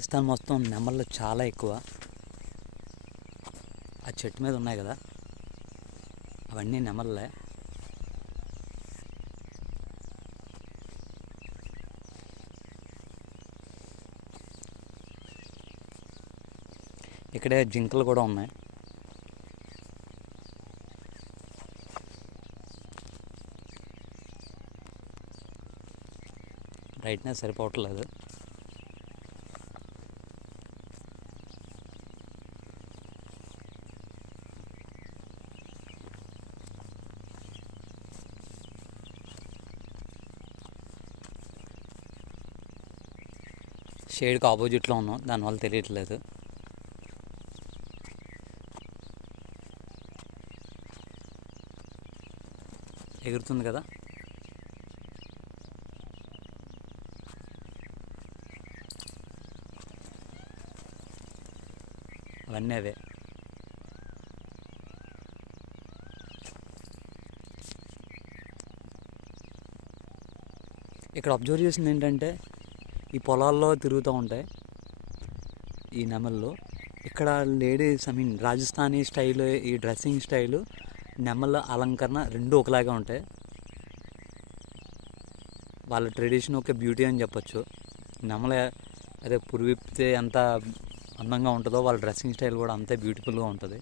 రాజస్థాన్ మొత్తం నెమళ్ళు చాలా ఎక్కువ. ఆ చెట్టు మీద ఉన్నాయి కదా, అవన్నీ నెమళ్ళే. ఇక్కడే జింకలు కూడా ఉన్నాయి. బ్రైట్నెస్ సరిపోవట్లేదు. షేడ్కి ఆపోజిట్లో ఉన్నాం, దానివల్ల తెలియట్లేదు. ఎగురుతుంది కదా. అవన్నీ అవే. ఇక్కడ అబ్జర్వ్ చేసింది ఏంటంటే, ఈ పొలాల్లో తిరుగుతూ ఉంటాయి ఈ నెమళ్ళు. ఇక్కడ లేడీస్ రాజస్థానీ స్టైల్, ఈ డ్రెస్సింగ్ స్టైలు, నెమళ్ళ అలంకరణ రెండు ఒకలాగే ఉంటాయి. వాళ్ళ ట్రెడిషన్ ఒక బ్యూటీ అని చెప్పొచ్చు. నెమల అదే పురువిప్పితే ఎంత అందంగా ఉంటుందో వాళ్ళ డ్రెస్సింగ్ స్టైల్ కూడా అంతే బ్యూటిఫుల్గా ఉంటుంది.